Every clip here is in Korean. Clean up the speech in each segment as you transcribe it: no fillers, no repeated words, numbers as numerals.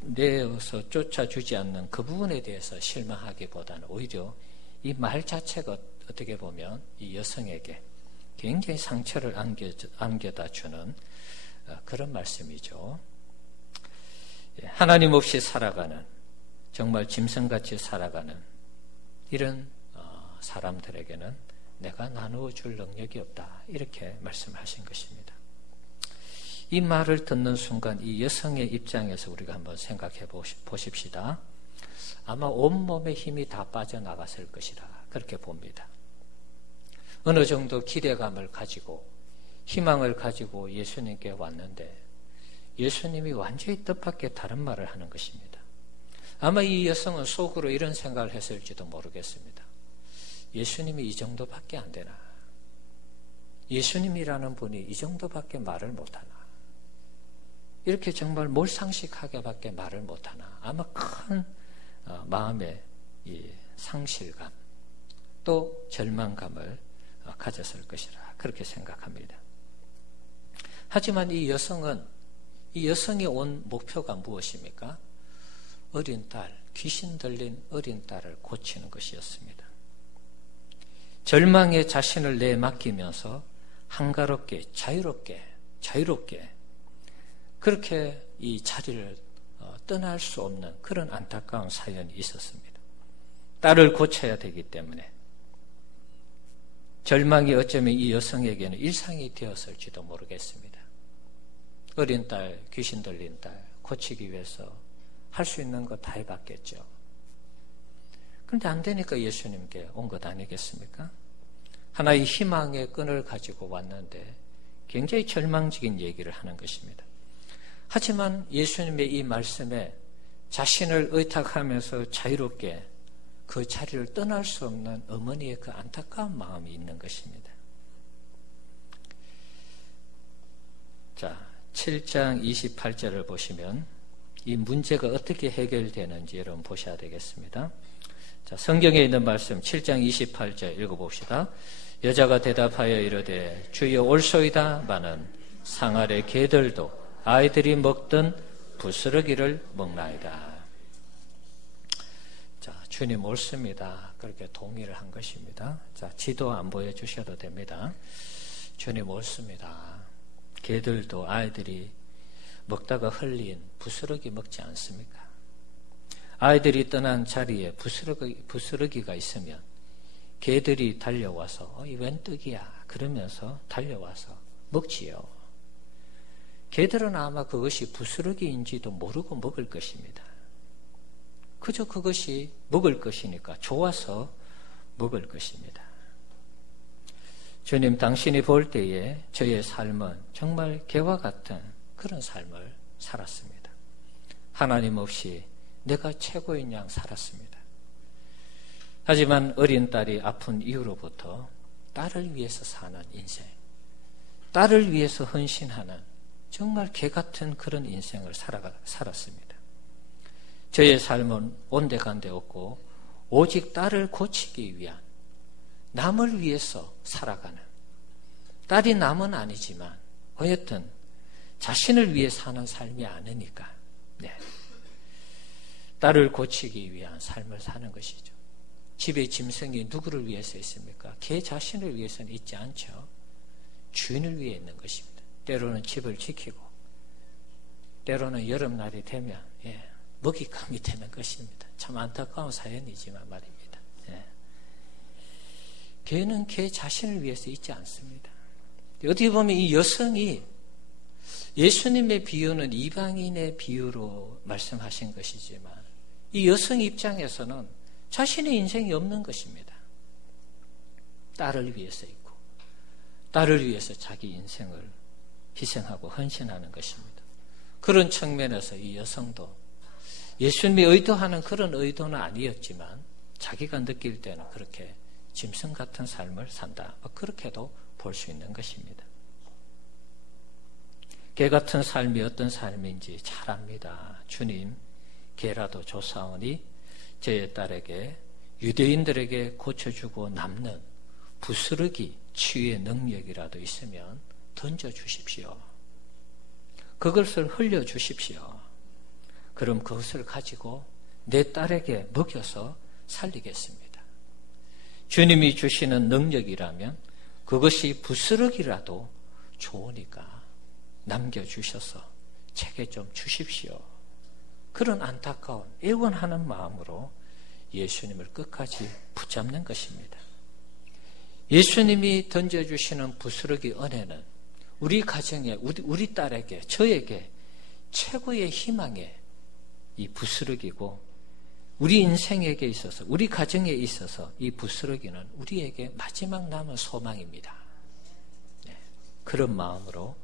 내어서 쫓아주지 않는 그 부분에 대해서 실망하기보다는 오히려 이 말 자체가 어떻게 보면 이 여성에게 굉장히 상처를 안겨다 주는 그런 말씀이죠. 하나님 없이 살아가는, 정말 짐승같이 살아가는 이런 사람들에게는 내가 나누어 줄 능력이 없다, 이렇게 말씀하신 것입니다. 이 말을 듣는 순간 이 여성의 입장에서 우리가 한번 생각해 보십시다. 아마 온몸에 힘이 다 빠져나갔을 것이라 그렇게 봅니다. 어느 정도 기대감을 가지고 희망을 가지고 예수님께 왔는데 예수님이 완전히 뜻밖의 다른 말을 하는 것입니다. 아마 이 여성은 속으로 이런 생각을 했을지도 모르겠습니다. 예수님이 이 정도밖에 안 되나? 예수님이라는 분이 이 정도밖에 말을 못하나? 이렇게 정말 몰상식하게밖에 말을 못하나? 아마 큰 마음의 이 상실감 또 절망감을 가졌을 것이라 그렇게 생각합니다. 하지만 이 여성이 온 목표가 무엇입니까? 어린 딸, 귀신 들린 어린 딸을 고치는 것이었습니다. 절망에 자신을 내맡기면서 한가롭게 자유롭게 그렇게 이 자리를 떠날 수 없는 그런 안타까운 사연이 있었습니다. 딸을 고쳐야 되기 때문에 절망이 어쩌면 이 여성에게는 일상이 되었을지도 모르겠습니다. 어린 딸, 귀신 들린 딸 고치기 위해서 할 수 있는 거 다 해봤겠죠. 그런데 안 되니까 예수님께 온 것 아니겠습니까? 하나의 희망의 끈을 가지고 왔는데 굉장히 절망적인 얘기를 하는 것입니다. 하지만 예수님의 이 말씀에 자신을 의탁하면서 자유롭게 그 자리를 떠날 수 없는 어머니의 그 안타까운 마음이 있는 것입니다. 자, 7장 28절을 보시면 이 문제가 어떻게 해결되는지 여러분 보셔야 되겠습니다. 자, 성경에 있는 말씀 7장 28절 읽어봅시다. 여자가 대답하여 이르되 주여 올소이다마는 상 아래 개들도 아이들이 먹던 부스러기를 먹나이다. 자, 주님 옳습니다. 그렇게 동의를 한 것입니다. 자, 지도 안 보여주셔도 됩니다. 주님 옳습니다. 개들도 아이들이 먹다가 흘린 부스러기 먹지 않습니까? 아이들이 떠난 자리에 부스러기가 있으면 개들이 달려와서 이 웬 떡이야 그러면서 달려와서 먹지요. 개들은 아마 그것이 부스러기인지도 모르고 먹을 것입니다. 그저 그것이 먹을 것이니까 좋아서 먹을 것입니다. 주님, 당신이 볼 때에 저의 삶은 정말 개와 같은 그런 삶을 살았습니다. 하나님 없이 내가 최고인 양 살았습니다. 하지만 어린 딸이 아픈 이후로부터 딸을 위해서 사는 인생, 딸을 위해서 헌신하는 정말 개 같은 그런 인생을 살았습니다. 저의 삶은 온데간데 없고 오직 딸을 고치기 위한, 남을 위해서 살아가는, 딸이 남은 아니지만 어쨌든 자신을 위해 사는 삶이 아니니까 딸을 고치기 위한 삶을 사는 것이죠. 집의 짐승이 누구를 위해서 있습니까? 개 자신을 위해서는 있지 않죠. 주인을 위해 있는 것입니다. 때로는 집을 지키고 때로는 여름날이 되면 먹잇감이 되는 것입니다. 참 안타까운 사연이지만 말입니다. 개는 개 자신을 위해서 있지 않습니다. 어떻게 보면 이 여성이 예수님의 비유는 이방인의 비유로 말씀하신 것이지만 이 여성 입장에서는 자신의 인생이 없는 것입니다. 딸을 위해서 있고 딸을 위해서 자기 인생을 희생하고 헌신하는 것입니다. 그런 측면에서 이 여성도 예수님이 의도하는 그런 의도는 아니었지만 자기가 느낄 때는 그렇게 짐승 같은 삶을 산다. 그렇게도 볼 수 있는 것입니다. 개 같은 삶이 어떤 삶인지 잘 압니다. 주님, 개라도 조사오니 저의 딸에게 유대인들에게 고쳐주고 남는 부스러기 치유의 능력이라도 있으면 던져주십시오. 그것을 흘려주십시오. 그럼 그것을 가지고 내 딸에게 먹여서 살리겠습니다. 주님이 주시는 능력이라면 그것이 부스러기라도 좋으니까 남겨주셔서 제게 좀 주십시오. 그런 안타까운 애원하는 마음으로 예수님을 끝까지 붙잡는 것입니다. 예수님이 던져주시는 부스러기 은혜는 우리 가정에, 우리 딸에게, 저에게 최고의 희망의 이 부스러기고, 우리 인생에게 있어서, 우리 가정에 있어서 이 부스러기는 우리에게 마지막 남은 소망입니다. 네, 그런 마음으로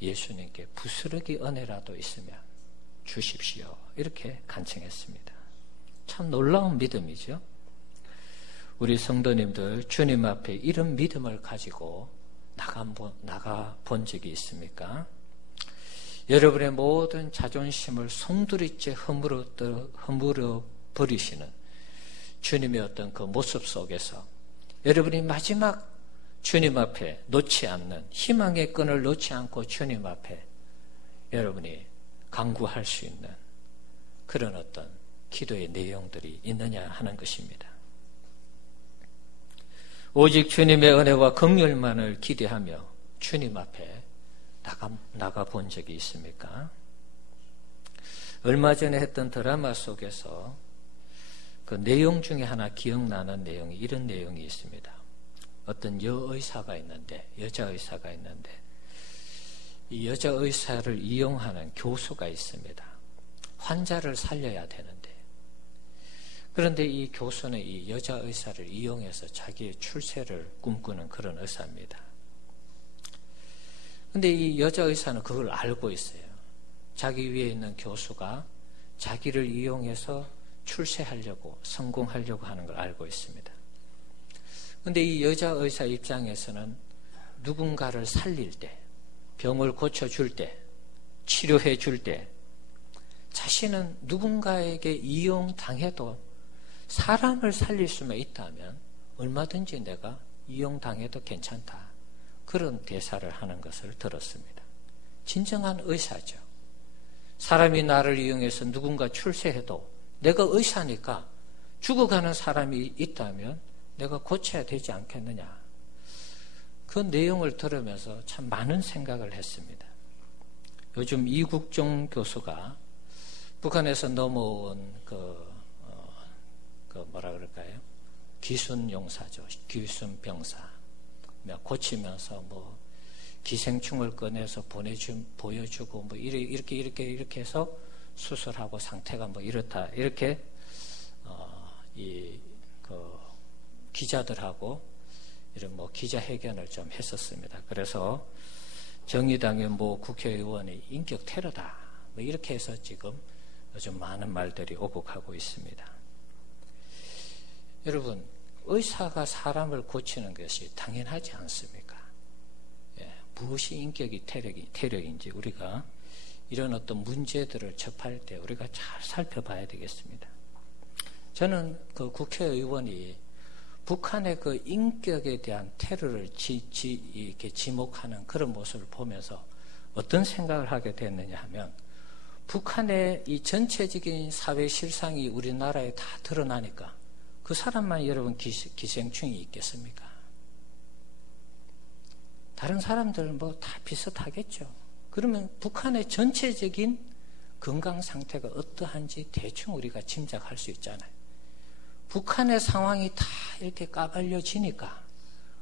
예수님께 부스러기 은혜라도 있으면 주십시오. 이렇게 간청했습니다. 참 놀라운 믿음이죠. 우리 성도님들 주님 앞에 이런 믿음을 가지고 나가 본 적이 있습니까? 여러분의 모든 자존심을 송두리째 허물어 버리시는 주님의 어떤 그 모습 속에서 여러분이 마지막 주님 앞에 놓지 않는, 희망의 끈을 놓지 않고 주님 앞에 여러분이 간구할 수 있는 그런 어떤 기도의 내용들이 있느냐 하는 것입니다. 오직 주님의 은혜와 긍휼만을 기대하며 주님 앞에 나가 본 적이 있습니까? 얼마 전에 했던 드라마 속에서 그 내용 중에 하나 기억나는 내용이 이런 내용이 있습니다. 어떤 여자 의사가 있는데 이 여자 의사를 이용하는 교수가 있습니다. 환자를 살려야 되는데, 그런데 이 교수는 이 여자 의사를 이용해서 자기의 출세를 꿈꾸는 그런 의사입니다. 그런데 이 여자 의사는 그걸 알고 있어요. 자기 위에 있는 교수가 자기를 이용해서 출세하려고, 성공하려고 하는 걸 알고 있습니다. 그런데 이 여자 의사 입장에서는 누군가를 살릴 때, 병을 고쳐줄 때, 치료해 줄 때 자신은 누군가에게 이용당해도 사람을 살릴 수만 있다면 얼마든지 내가 이용당해도 괜찮다. 그런 대사를 하는 것을 들었습니다. 진정한 의사죠. 사람이 나를 이용해서 누군가 출세해도 내가 의사니까 죽어가는 사람이 있다면 내가 고쳐야 되지 않겠느냐. 그 내용을 들으면서 참 많은 생각을 했습니다. 요즘 이국종 교수가 북한에서 넘어온 뭐라 그럴까요? 기순용사죠. 기순병사. 고치면서 기생충을 꺼내서 보여주고 이렇게 해서 수술하고 상태가 이렇다. 이렇게 기자들하고 이런 기자회견을 좀 했었습니다. 그래서 정의당의 국회의원이 인격 테러다. 이렇게 해서 지금 요즘 많은 말들이 오곡하고 있습니다. 여러분, 의사가 사람을 고치는 것이 당연하지 않습니까? 무엇이 인격이 테러인지 우리가 이런 어떤 문제들을 접할 때 우리가 잘 살펴봐야 되겠습니다. 저는 그 국회의원이 북한의 그 인격에 대한 테러를 이렇게 지목하는 그런 모습을 보면서 어떤 생각을 하게 됐느냐 하면, 북한의 이 전체적인 사회 실상이 우리나라에 다 드러나니까 그 사람만 여러분 기생충이 있겠습니까? 다른 사람들은 다 비슷하겠죠. 그러면 북한의 전체적인 건강 상태가 어떠한지 대충 우리가 짐작할 수 있잖아요. 북한의 상황이 다 이렇게 까발려지니까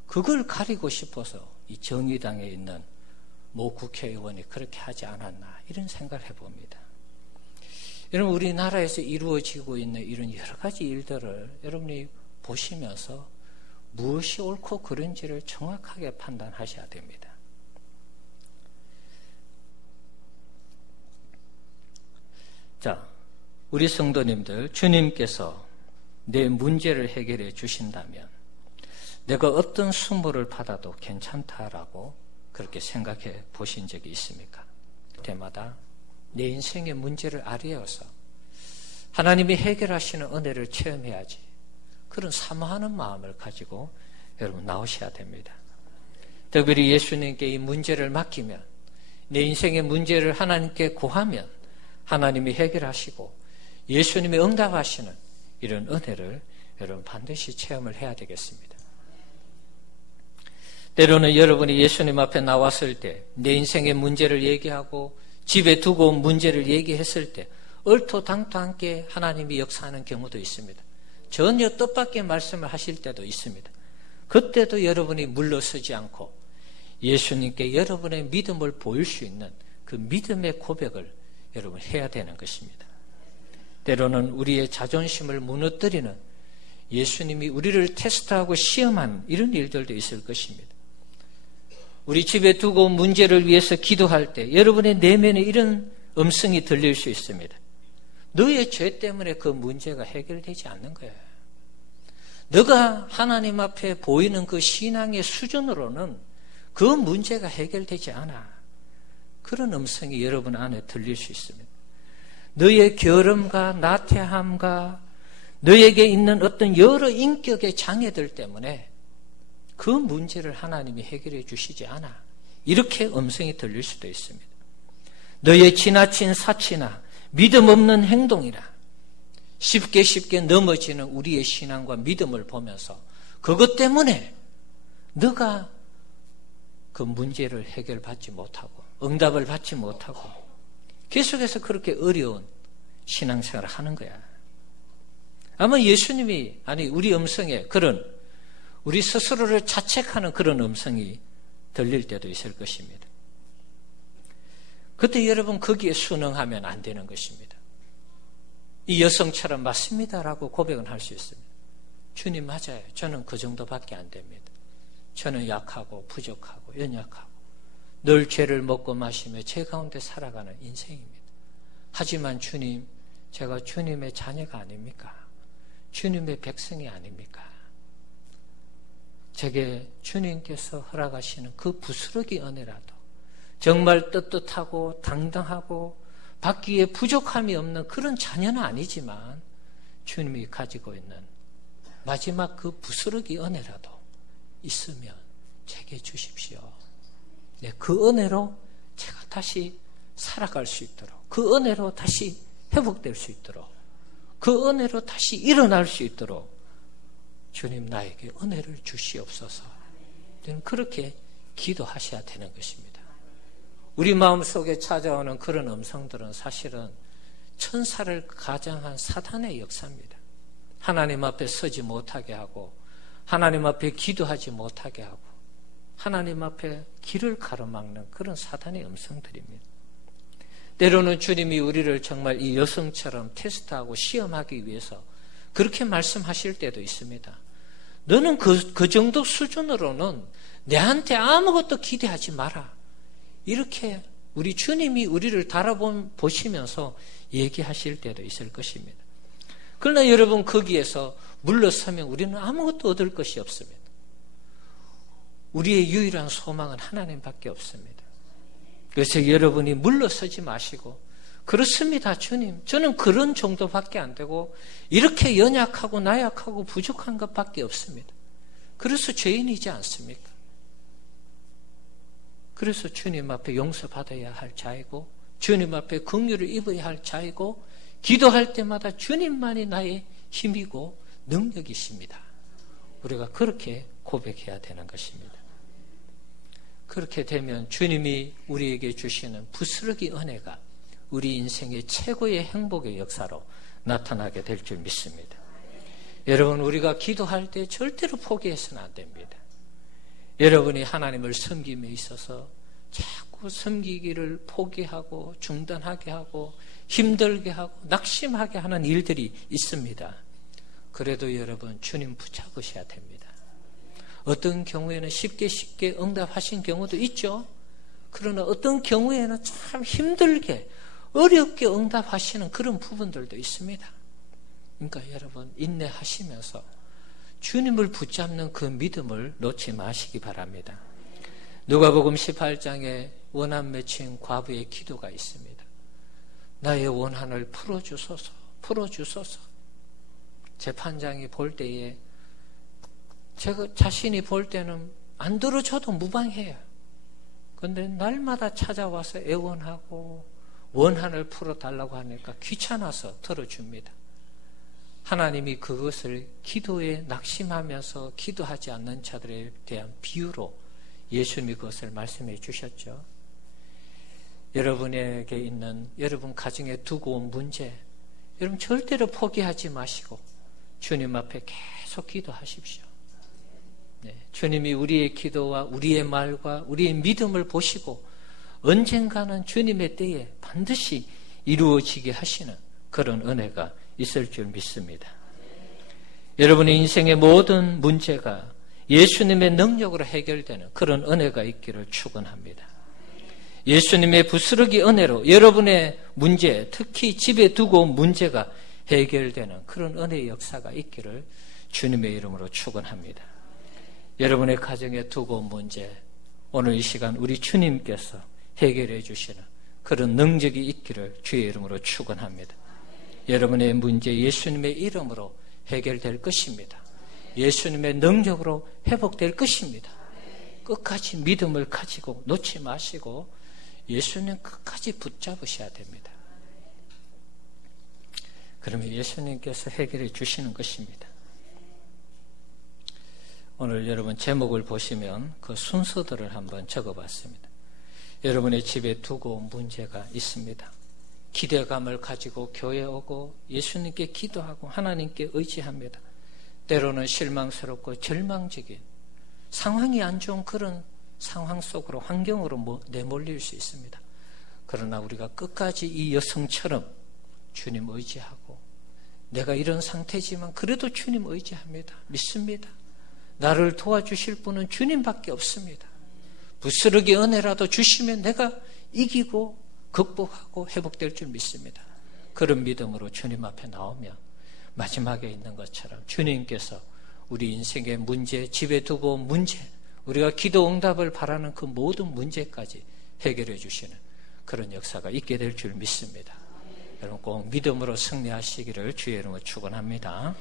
그걸 가리고 싶어서 이 정의당에 있는 모 국회의원이 그렇게 하지 않았나, 이런 생각을 해봅니다. 여러분, 우리나라에서 이루어지고 있는 이런 여러 가지 일들을 여러분이 보시면서 무엇이 옳고 그른지를 정확하게 판단하셔야 됩니다. 자, 우리 성도님들, 주님께서 내 문제를 해결해 주신다면 내가 어떤 수모를 받아도 괜찮다라고 그렇게 생각해 보신 적이 있습니까? 그때마다 내 인생의 문제를 아뢰어서 하나님이 해결하시는 은혜를 체험해야지, 그런 사모하는 마음을 가지고 여러분 나오셔야 됩니다. 특별히 예수님께 이 문제를 맡기면, 내 인생의 문제를 하나님께 고하면 하나님이 해결하시고 예수님이 응답하시는 이런 은혜를 여러분 반드시 체험을 해야 되겠습니다. 때로는 여러분이 예수님 앞에 나왔을 때 내 인생의 문제를 얘기하고 집에 두고 온 문제를 얘기했을 때 얼토당토하게 하나님이 역사하는 경우도 있습니다. 전혀 뜻밖의 말씀을 하실 때도 있습니다. 그때도 여러분이 물러서지 않고 예수님께 여러분의 믿음을 보일 수 있는 그 믿음의 고백을 여러분 해야 되는 것입니다. 때로는 우리의 자존심을 무너뜨리는 예수님이 우리를 테스트하고 시험하는 이런 일들도 있을 것입니다. 우리 집에 두고 온 문제를 위해서 기도할 때 여러분의 내면에 이런 음성이 들릴 수 있습니다. 너의 죄 때문에 그 문제가 해결되지 않는 거예요. 너가 하나님 앞에 보이는 그 신앙의 수준으로는 그 문제가 해결되지 않아. 그런 음성이 여러분 안에 들릴 수 있습니다. 너의 게으름과 나태함과 너에게 있는 어떤 여러 인격의 장애들 때문에 그 문제를 하나님이 해결해 주시지 않아. 이렇게 음성이 들릴 수도 있습니다. 너의 지나친 사치나 믿음 없는 행동이나 쉽게 넘어지는 우리의 신앙과 믿음을 보면서 그것 때문에 너가 그 문제를 해결받지 못하고 응답을 받지 못하고 계속해서 그렇게 어려운 신앙생활을 하는 거야. 아마 예수님이 우리 음성에 그런 우리 스스로를 자책하는 그런 음성이 들릴 때도 있을 것입니다. 그때 여러분 거기에 순응하면 안 되는 것입니다. 이 여성처럼 맞습니다라고 고백은 할 수 있습니다. 주님 맞아요. 저는 그 정도밖에 안 됩니다. 저는 약하고 부족하고 연약하고 늘 죄를 먹고 마시며 제 가운데 살아가는 인생입니다. 하지만 주님, 제가 주님의 자녀가 아닙니까? 주님의 백성이 아닙니까? 제게 주님께서 허락하시는 그 부스러기 은혜라도 정말 떳떳하고 당당하고 받기에 부족함이 없는 그런 자녀는 아니지만 주님이 가지고 있는 마지막 그 부스러기 은혜라도 있으면 제게 주십시오. 네, 그 은혜로 제가 다시 살아갈 수 있도록, 그 은혜로 다시 회복될 수 있도록, 그 은혜로 다시 일어날 수 있도록 주님 나에게 은혜를 주시옵소서. 그렇게 기도하셔야 되는 것입니다. 우리 마음속에 찾아오는 그런 음성들은 사실은 천사를 가장한 사탄의 역사입니다. 하나님 앞에 서지 못하게 하고 하나님 앞에 기도하지 못하게 하고 하나님 앞에 길을 가로막는 그런 사탄의 음성들입니다. 때로는 주님이 우리를 정말 이 여성처럼 테스트하고 시험하기 위해서 그렇게 말씀하실 때도 있습니다. 너는 그 정도 수준으로는 내한테 아무것도 기대하지 마라. 이렇게 우리 주님이 우리를 보시면서 얘기하실 때도 있을 것입니다. 그러나 여러분 거기에서 물러서면 우리는 아무것도 얻을 것이 없습니다. 우리의 유일한 소망은 하나님밖에 없습니다. 그래서 여러분이 물러서지 마시고 그렇습니다 주님, 저는 그런 정도밖에 안 되고 이렇게 연약하고 나약하고 부족한 것밖에 없습니다. 그래서 죄인이지 않습니까? 그래서 주님 앞에 용서받아야 할 자이고 주님 앞에 긍휼을 입어야 할 자이고 기도할 때마다 주님만이 나의 힘이고 능력이십니다. 우리가 그렇게 고백해야 되는 것입니다. 그렇게 되면 주님이 우리에게 주시는 부스러기 은혜가 우리 인생의 최고의 행복의 역사로 나타나게 될 줄 믿습니다. 여러분, 우리가 기도할 때 절대로 포기해서는 안 됩니다. 여러분이 하나님을 섬김에 있어서 자꾸 섬기기를 포기하고 중단하게 하고 힘들게 하고 낙심하게 하는 일들이 있습니다. 그래도 여러분 주님 붙잡으셔야 됩니다. 어떤 경우에는 쉽게 응답하신 경우도 있죠. 그러나 어떤 경우에는 참 힘들게 어렵게 응답하시는 그런 부분들도 있습니다. 그러니까 여러분 인내하시면서 주님을 붙잡는 그 믿음을 놓지 마시기 바랍니다. 누가복음 18장에 원한 맺힌 과부의 기도가 있습니다. 나의 원한을 풀어주소서, 풀어주소서. 재판장이 볼 때에 제가 자신이 볼 때는 안 들어줘도 무방해요. 그런데 날마다 찾아와서 애원하고 원한을 풀어달라고 하니까 귀찮아서 들어줍니다. 하나님이 그것을 기도에 낙심하면서 기도하지 않는 자들에 대한 비유로 예수님이 그것을 말씀해 주셨죠. 여러분에게 있는 여러분 가정에 두고 온 문제, 여러분 절대로 포기하지 마시고 주님 앞에 계속 기도하십시오. 네, 주님이 우리의 기도와 우리의 말과 우리의 믿음을 보시고 언젠가는 주님의 때에 반드시 이루어지게 하시는 그런 은혜가 있을 줄 믿습니다. 여러분의 인생의 모든 문제가 예수님의 능력으로 해결되는 그런 은혜가 있기를 축원합니다. 예수님의 부스러기 은혜로 여러분의 문제, 특히 집에 두고 온 문제가 해결되는 그런 은혜의 역사가 있기를 주님의 이름으로 축원합니다. 여러분의 가정에 두고 온 문제, 오늘 이 시간 우리 주님께서 해결해 주시는 그런 능력이 있기를 주의 이름으로 축원합니다. 여러분의 문제 예수님의 이름으로 해결될 것입니다. 예수님의 능력으로 회복될 것입니다. 끝까지 믿음을 가지고 놓지 마시고 예수님 끝까지 붙잡으셔야 됩니다. 그러면 예수님께서 해결해 주시는 것입니다. 오늘 여러분 제목을 보시면 그 순서들을 한번 적어봤습니다. 여러분의 집에 두고 온 문제가 있습니다. 기대감을 가지고 교회에 오고 예수님께 기도하고 하나님께 의지합니다. 때로는 실망스럽고 절망적인 상황이 안 좋은 그런 상황 속으로 환경으로 내몰릴 수 있습니다. 그러나 우리가 끝까지 이 여성처럼 주님 의지하고 내가 이런 상태지만 그래도 주님 의지합니다. 믿습니다. 나를 도와주실 분은 주님밖에 없습니다. 부스러기 은혜라도 주시면 내가 이기고 극복하고 회복될 줄 믿습니다. 그런 믿음으로 주님 앞에 나오면 마지막에 있는 것처럼 주님께서 우리 인생의 문제, 집에 두고 온 문제, 우리가 기도 응답을 바라는 그 모든 문제까지 해결해 주시는 그런 역사가 있게 될 줄 믿습니다. 여러분 꼭 믿음으로 승리하시기를 주의 이름으로 축원합니다.